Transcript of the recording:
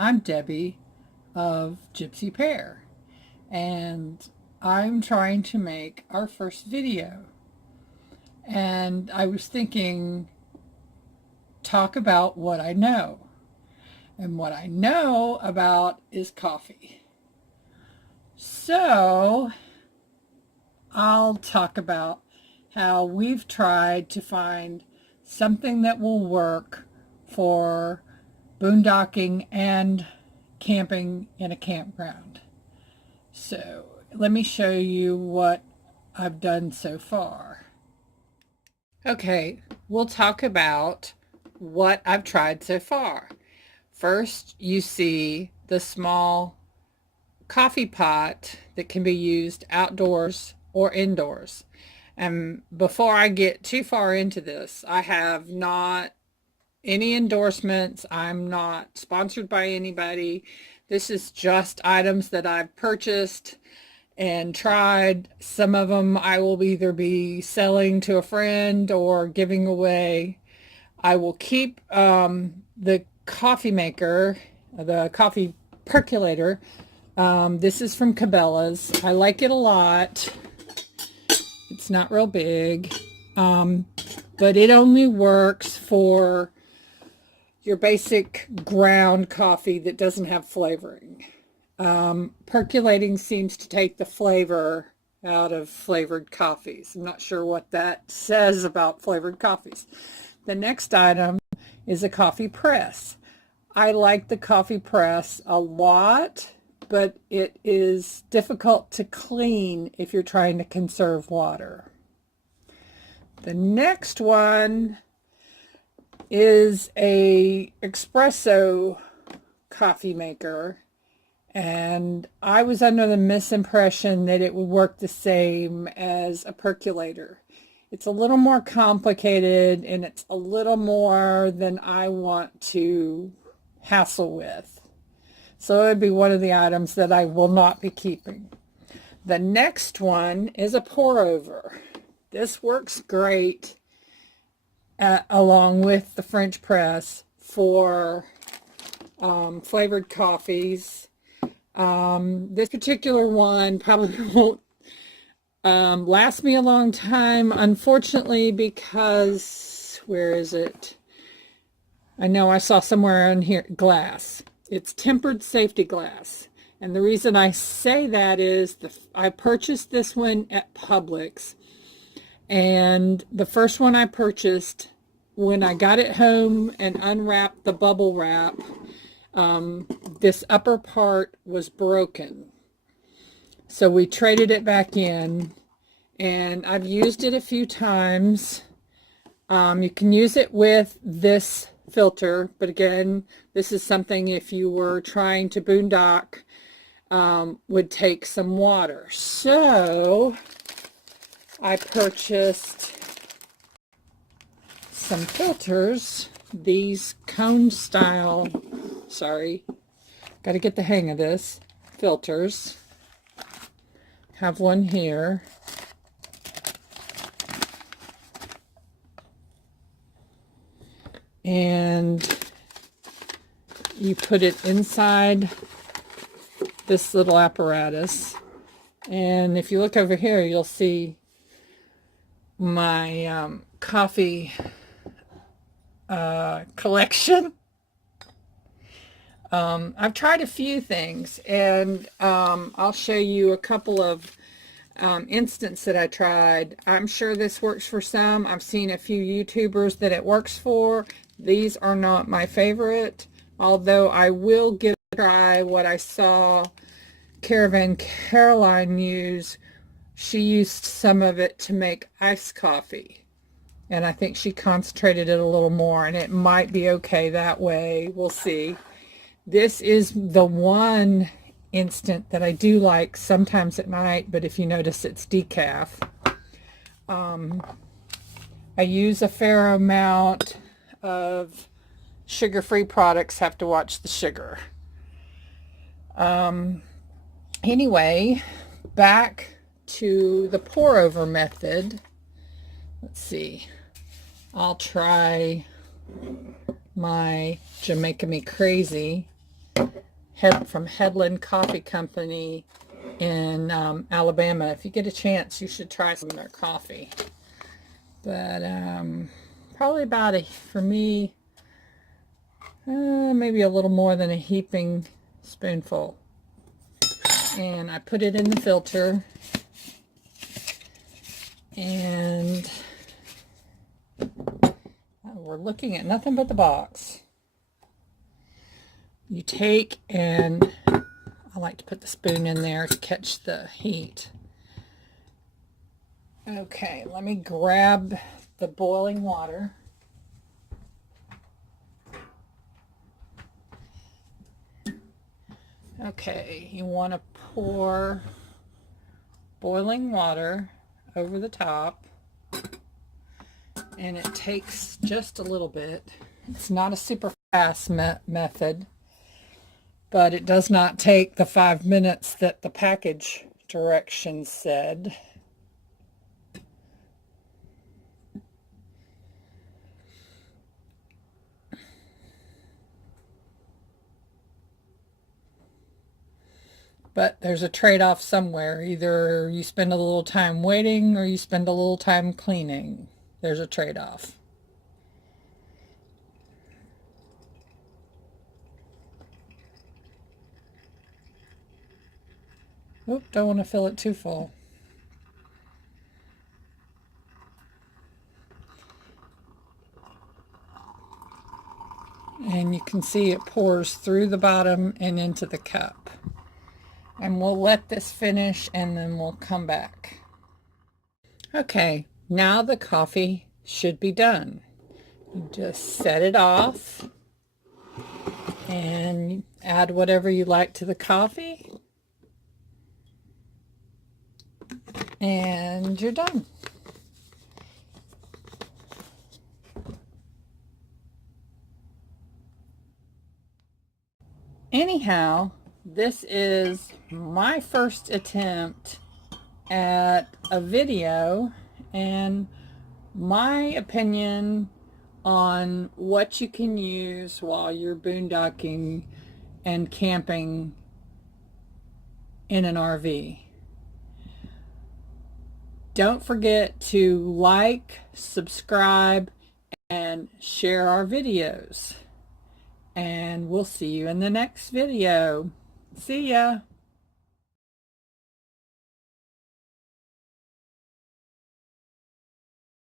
I'm Debbie of Gypsy Pear, and I'm trying to make our first video. And I was thinking, talk about what I know. And what I know about is coffee. So I'll talk about how we've tried to find something that will work for boondocking and camping in a campground. So let me show you what I've done so far. Okay, we'll talk about what I've tried so far. First, you see the small coffee pot that can be used outdoors or indoors. And before I get too far into this, I have not any endorsements. I'm not sponsored by anybody. This is just items that I've purchased and tried. Some of them I will either be selling to a friend or giving away. I will keep the coffee maker, the coffee percolator. This is from Cabela's. I like it a lot. It's not real big, but it only works for your basic ground coffee that doesn't have flavoring. Percolating seems to take the flavor out of flavored coffees. I'm not sure what that says about flavored coffees. The next item is a coffee press. I like the coffee press a lot, but it is difficult to clean if you're trying to conserve water. The next one is a espresso coffee maker, and I was under the misimpression that it would work the same as a percolator. It's a little more complicated and it's a little more than I want to hassle with. So it would be one of the items that I will not be keeping. The next one is a pour over. This works great along with the French press for flavored coffees. This particular one probably won't last me a long time, unfortunately, because, where is it? I know I saw somewhere on here, glass. It's tempered safety glass. And the reason I say that is I purchased this one at Publix. And the first one I purchased, when I got it home and unwrapped the bubble wrap, this upper part was broken. So we traded it back in, and I've used it a few times. You can use it with this filter, but again, this is something if you were trying to boondock, would take some water. So I purchased some filters, these cone style, sorry, got to get the hang of this, filters. Have one here. And you put it inside this little apparatus. And if you look over here, you'll see my coffee collection. I've tried a few things, and I'll show you a couple of instances that I tried. I'm sure this works for some. I've seen a few YouTubers that it works for. These are not my favorite, although I will give it a try what I saw Caravan Caroline use. She used some of it to make iced coffee, and I think she concentrated it a little more, and it might be okay that way. We'll see. This is the one instant that I do like sometimes at night, but if you notice, it's decaf. I use a fair amount of sugar-free products, have to watch the sugar. Anyway, back to the pour over method. Let's see. I'll try my Jamaica Me Crazy from Headland Coffee Company in Alabama. If you get a chance, you should try some of their coffee. But probably about for me, maybe a little more than a heaping spoonful. And I put it in the filter, and we're looking at nothing but the box. You take, and I like to put the spoon in there to catch the heat. Okay, let me grab the boiling water. Okay, you want to pour boiling water over the top, and it takes just a little bit. It's not a super fast method, but it does not take the 5 minutes that the package directions said. But there's a trade-off somewhere. Either you spend a little time waiting or you spend a little time cleaning. There's a trade-off. Oop, don't want to fill it too full. And you can see it pours through the bottom and into the cup. And we'll let this finish, and then we'll come back. Okay, now the coffee should be done. You just set it off and add whatever you like to the coffee, and you're done. Anyhow, this is my first attempt at a video and my opinion on what you can use while you're boondocking and camping in an RV. Don't forget to like, subscribe, and share our videos. And we'll see you in the next video. See ya.